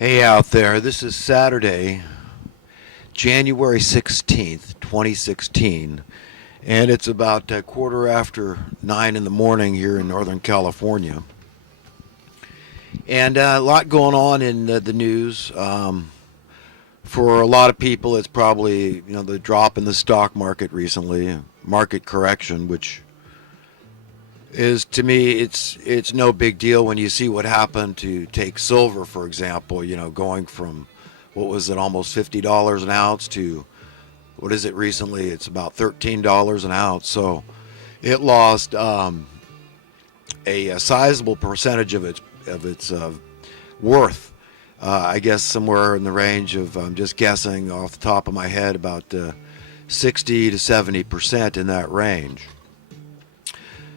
Hey out there, this is Saturday, January 16th, 2016, and it's about a quarter after 9 in the morning here in Northern California. And a lot going on in the news. For a lot of people, it's probably, the drop in the stock market recently, market correction, which is to me it's no big deal when you see what happened to take silver, for example, going from what was it, almost $50 an ounce to what is it recently, it's about $13 an ounce. So it lost a sizable percentage of its worth. I guess somewhere in the range of, I'm just guessing off the top of my head, about 60 to 70% in that range.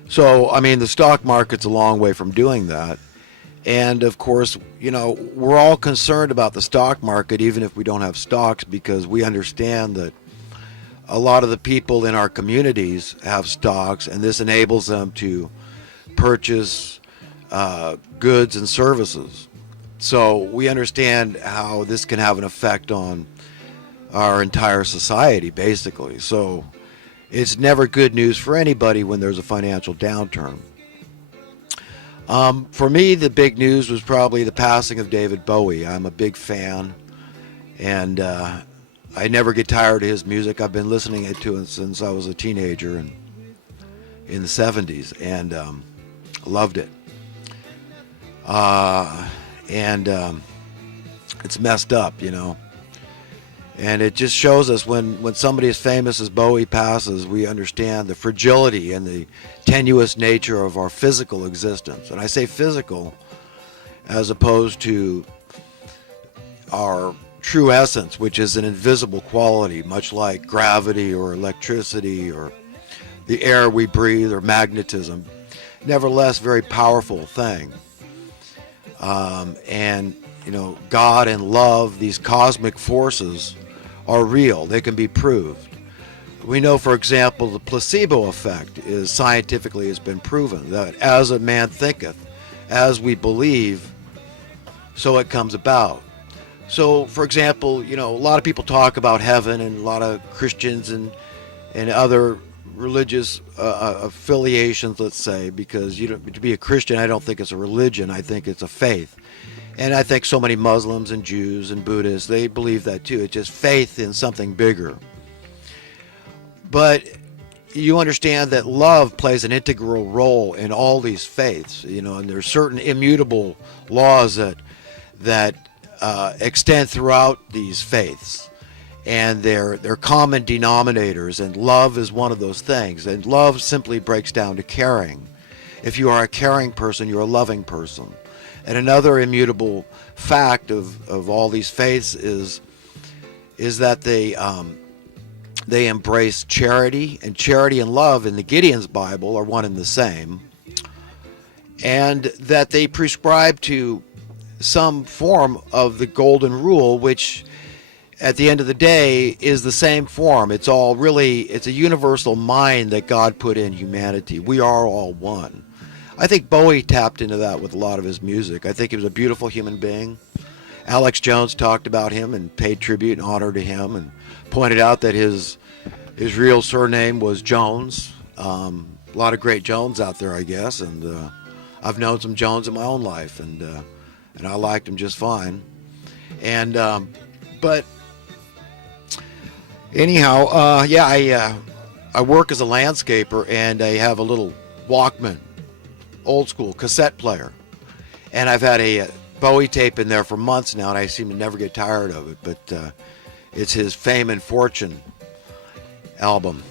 So, I mean, the stock market's a long way from doing that. And of course, we're all concerned about the stock market, even if we don't have stocks, because we understand that a lot of the people in our communities have stocks, and this enables them to purchase goods and services. So we understand how this can have an effect on our entire society, basically. So it's never good news for anybody when there's a financial downturn. For me, the big news was probably the passing of David Bowie. I'm a big fan, and I never get tired of his music. I've been listening to it since I was a teenager in the 70s, and loved it. And it's messed up, And it just shows us when somebody as famous as Bowie passes, we understand the fragility and the tenuous nature of our physical existence. And I say physical as opposed to our true essence, which is an invisible quality, much like gravity or electricity or the air we breathe or magnetism. Nevertheless, very powerful thing. And, God and love, these cosmic forces, are real. They can be proved. We know, for example, the placebo effect is scientifically has been proven that as a man thinketh, as we believe, so it comes about. So, for example, a lot of people talk about heaven, and a lot of Christians and other religious affiliations, let's say, because to be a Christian, I don't think it's a religion. I think it's a faith. And I think so many Muslims and Jews and Buddhists, they believe that too. It's just faith in something bigger. But you understand that love plays an integral role in all these faiths, and there's certain immutable laws that extend throughout these faiths. And they're common denominators, and love is one of those things. And love simply breaks down to caring. If you are a caring person, you're a loving person. And another immutable fact of all these faiths is that they embrace charity, and charity and love in the Gideon's Bible are one and the same, and that they prescribe to some form of the golden rule, which at the end of the day is the same form. It's a universal mind that God put in humanity. We are all one. I think Bowie tapped into that with a lot of his music. I think he was a beautiful human being. Alex Jones talked about him and paid tribute and honor to him, and pointed out that his real surname was Jones. A lot of great Jones out there, I guess, and I've known some Jones in my own life, and I liked him just fine. And but anyhow, I work as a landscaper, and I have a little Walkman, old school cassette player, and I've had a Bowie tape in there for months now, and I seem to never get tired of it. But it's his Fame and Fortune album,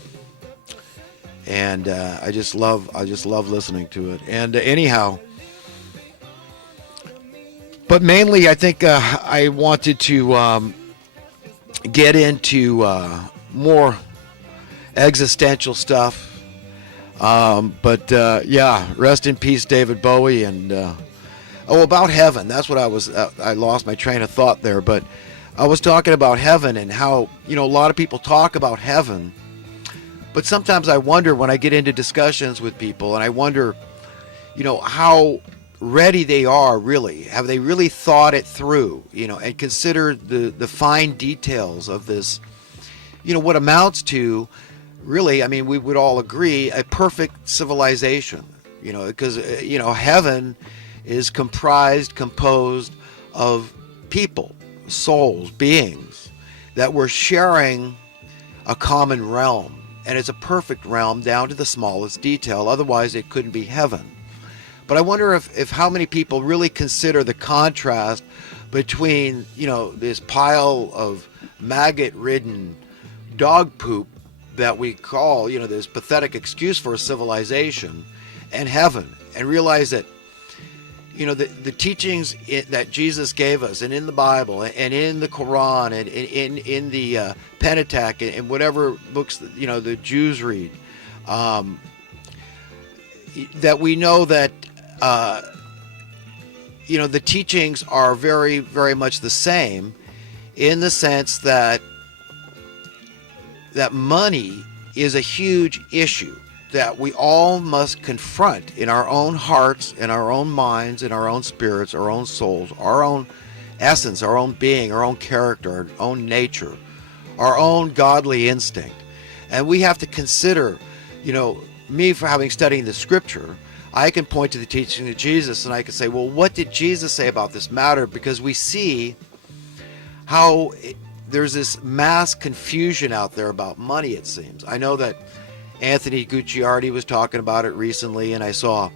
and I just love listening to it. And anyhow, but mainly I think I wanted to get into more existential stuff. Rest in peace, David Bowie. And about heaven. That's what I lost my train of thought there. But I was talking about heaven and how, a lot of people talk about heaven. But sometimes I wonder when I get into discussions with people, and I wonder, how ready they are really. Have they really thought it through, and considered the fine details of this, what amounts to really, I mean, we would all agree, a perfect civilization, because, heaven is composed of people, souls, beings that were sharing a common realm. And it's a perfect realm down to the smallest detail. Otherwise, it couldn't be heaven. But I wonder if how many people really consider the contrast between, this pile of maggot-ridden dog poop that we call, this pathetic excuse for a civilization, and heaven, and realize that, the teachings that Jesus gave us, and in the Bible, and in the Quran, and in the Pentateuch, and whatever books, the Jews read, that we know that, the teachings are very, very much the same, in the sense that money is a huge issue that we all must confront in our own hearts, in our own minds, in our own spirits, our own souls, our own essence, our own being, our own character, our own nature, our own godly instinct. And we have to consider, me, for having studied the scripture, I can point to the teaching of Jesus and I can say, well, what did Jesus say about this matter? Because we see how there's this mass confusion out there about money, it seems. I know that Anthony Gucciardi was talking about it recently, and I saw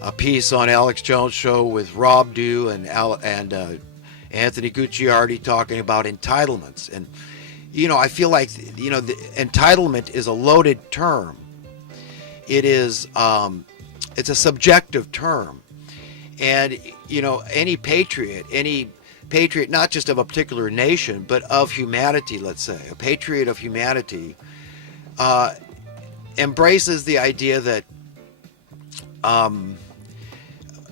a piece on Alex Jones' show with Rob Dew and Anthony Gucciardi talking about entitlements. And, I feel like, the entitlement is a loaded term. It is, it's a subjective term. And, any patriot, not just of a particular nation, but of humanity, let's say, a patriot of humanity, embraces the idea that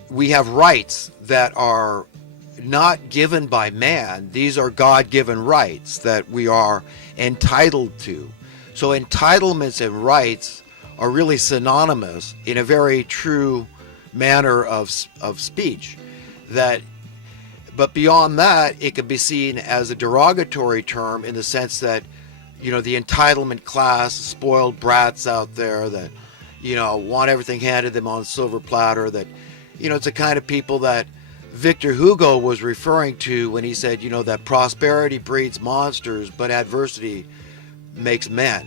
we have rights that are not given by man. These are God-given rights that we are entitled to. So entitlements and rights are really synonymous in a very true manner of speech. But beyond that, it could be seen as a derogatory term in the sense that, the entitlement class, spoiled brats out there that, want everything handed them on a silver platter, that, it's the kind of people that Victor Hugo was referring to when he said, that prosperity breeds monsters, but adversity makes men.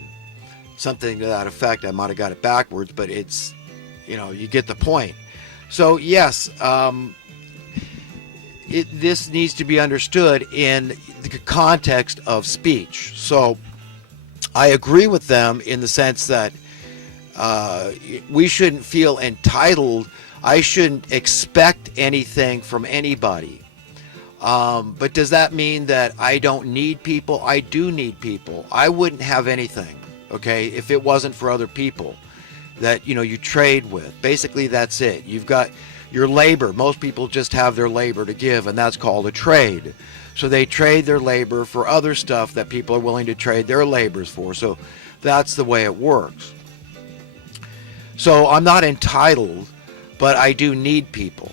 Something to that effect. I might have got it backwards, but it's, you get the point. So, yes, this needs to be understood in the context of speech. So I agree with them in the sense that we shouldn't feel entitled. I shouldn't expect anything from anybody. But does that mean that I don't need people? I do need people. I wouldn't have anything, okay, if it wasn't for other people that, you trade with. Basically, that's it. You've got your labor. Most people just have their labor to give, and that's called a trade. So they trade their labor for other stuff that people are willing to trade their labors for. So that's the way it works. So I'm not entitled, but I do need people.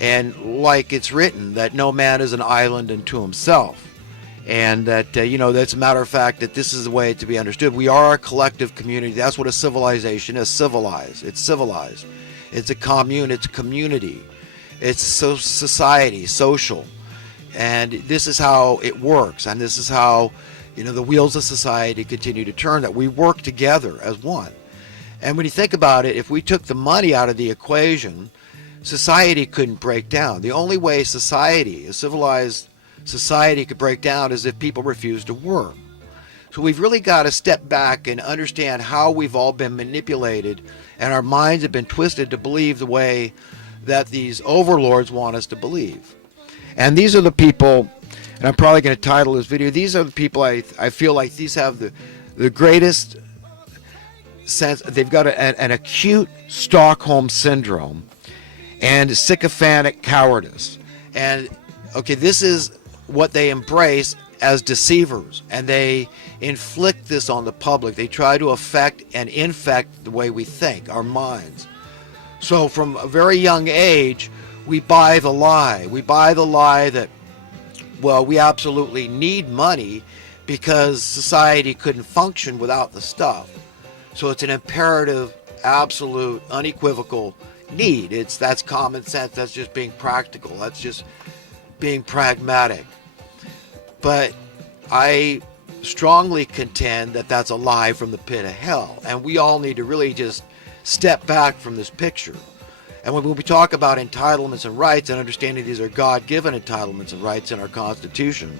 And like it's written, that no man is an island unto himself. And that, that's a matter of fact that this is the way to be understood. We are a collective community. That's what a civilization is. Civilized. It's civilized. It's a commune. It's a community. It's society, social. And this is how it works. And this is how, the wheels of society continue to turn, that we work together as one. And when you think about it, if we took the money out of the equation, society couldn't break down. The only way a civilized society could break down is if people refuse to work. So we've really got to step back and understand how we've all been manipulated and our minds have been twisted to believe the way that these overlords want us to believe. And these are the people, and I'm probably going to title this video, these are the people I feel like these have the greatest sense. They've got an acute Stockholm syndrome and sycophantic cowardice. And, okay, this is what they embrace as deceivers, and they inflict this on the public. They try to affect and infect the way we think, our minds. So from a very young age, We buy the lie. We buy the lie that, well, we absolutely need money because society couldn't function without the stuff. So it's an imperative, absolute, unequivocal need. That's common sense. That's just being practical. That's just being pragmatic. But I strongly contend that that's a lie from the pit of hell. And we all need to really just step back from this picture. And when we talk about entitlements and rights and understanding these are God-given entitlements and rights in our Constitution,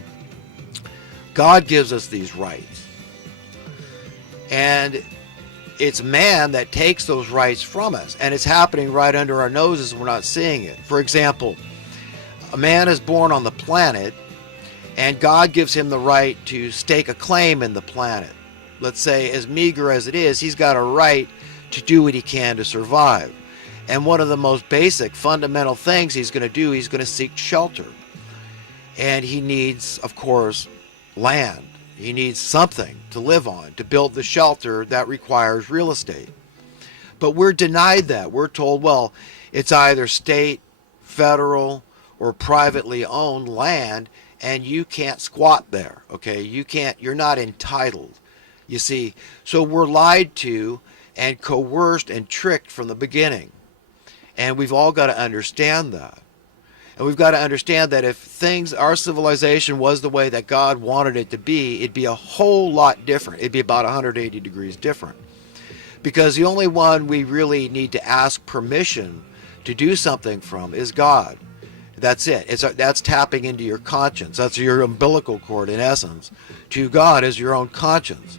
God gives us these rights. And it's man that takes those rights from us. And it's happening right under our noses and we're not seeing it. For example, a man is born on the planet and God gives him the right to stake a claim in the planet. Let's say, as meager as it is, he's got a right to do what he can to survive. And one of the most basic, fundamental things he's going to do, he's going to seek shelter. And he needs, of course, land. He needs something to live on, to build the shelter that requires real estate. But we're denied that. We're told, well, it's either state, federal, or privately owned land, and you can't squat there, okay? You're not entitled, you see. So we're lied to and coerced and tricked from the beginning. And we've all got to understand that. And we've got to understand that if our civilization was the way that God wanted it to be, it'd be a whole lot different. It'd be about 180 degrees different. Because the only one we really need to ask permission to do something from is God. That's it. That's tapping into your conscience. That's your umbilical cord, in essence. To God is your own conscience,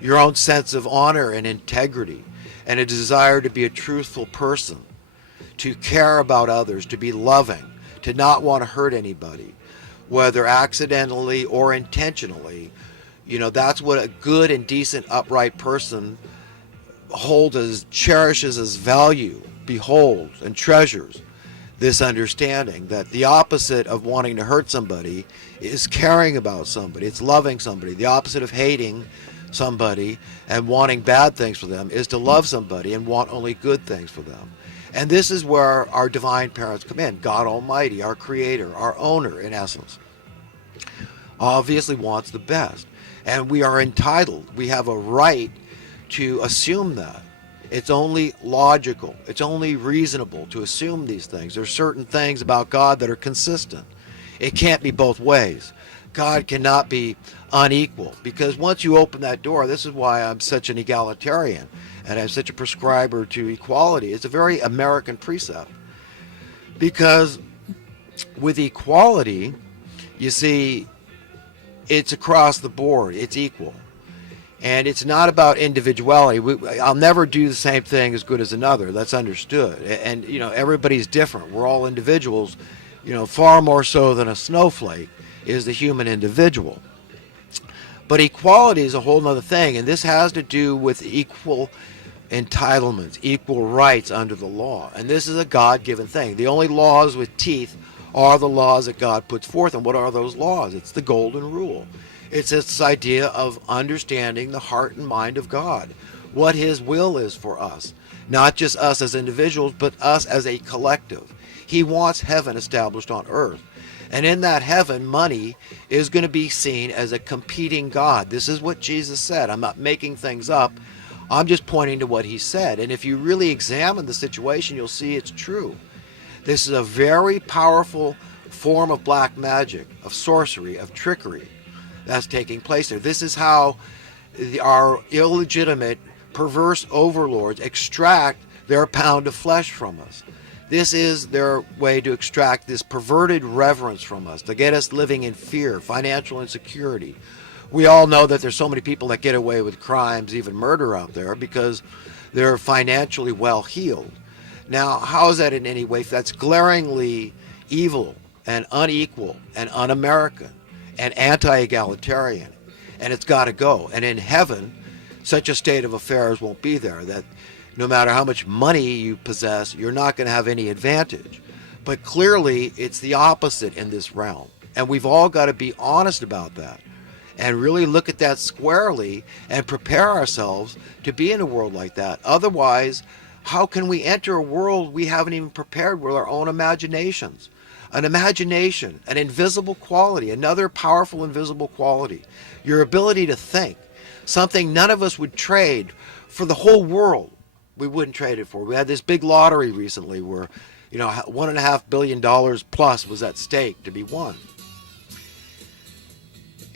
your own sense of honor and integrity, and a desire to be a truthful person, to care about others, to be loving, to not want to hurt anybody, whether accidentally or intentionally. You know, that's what a good and decent, upright person cherishes as value, beholds, and treasures. This understanding that the opposite of wanting to hurt somebody is caring about somebody. It's loving somebody. The opposite of hating somebody and wanting bad things for them is to love somebody and want only good things for them. And this is where our divine parents come in. God Almighty, our creator, our owner, in essence, obviously wants the best. And we are entitled. We have a right to assume that. It's only logical. It's only reasonable to assume these things. There are certain things about God that are consistent. It can't be both ways. God cannot be unequal, because once you open that door, this is why I'm such an egalitarian and I'm such a prescriber to equality. It's a very American precept, because with equality, you see, it's across the board. It's equal. And it's not about individuality. I'll never do the same thing as good as another. That's understood. And, you know, everybody's different. We're all individuals, you know, far more so than a snowflake is the human individual. But equality is a whole other thing, and this has to do with equal entitlements, equal rights under the law. And this is a God-given thing. The only laws with teeth are the laws that God puts forth. And what are those laws? It's the golden rule. It's this idea of understanding the heart and mind of God, what His will is for us, not just us as individuals, but us as a collective. He wants heaven established on earth. And in that heaven, money is going to be seen as a competing God. This is what Jesus said. I'm not making things up. I'm just pointing to what He said. And if you really examine the situation, you'll see it's true. This is a very powerful form of black magic, of sorcery, of trickery that's taking place there. This is how our illegitimate, perverse overlords extract their pound of flesh from us. This is their way to extract this perverted reverence from us, to get us living in fear, financial insecurity. We all know that there's so many people that get away with crimes, even murder out there, because they're financially well heeled. Now, how is that in any way? That's glaringly evil and unequal and un-American and anti-egalitarian, and it's got to go. And in heaven, such a state of affairs won't be there, that no matter how much money you possess, you're not going to have any advantage. But clearly, it's the opposite in this realm, and we've all got to be honest about that and really look at that squarely and prepare ourselves to be in a world like that. Otherwise, How can we enter a world we haven't even prepared with our own imaginations? An imagination, an invisible quality, another powerful invisible quality. Your ability to think. Something none of us would trade for the whole world. We wouldn't trade it for. We had this big lottery recently where, $1.5 billion plus was at stake to be won.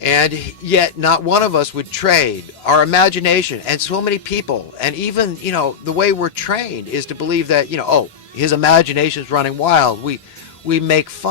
And yet not one of us would trade our imagination. And so many people, and even, the way we're trained is to believe that, his imagination's running wild. We make fun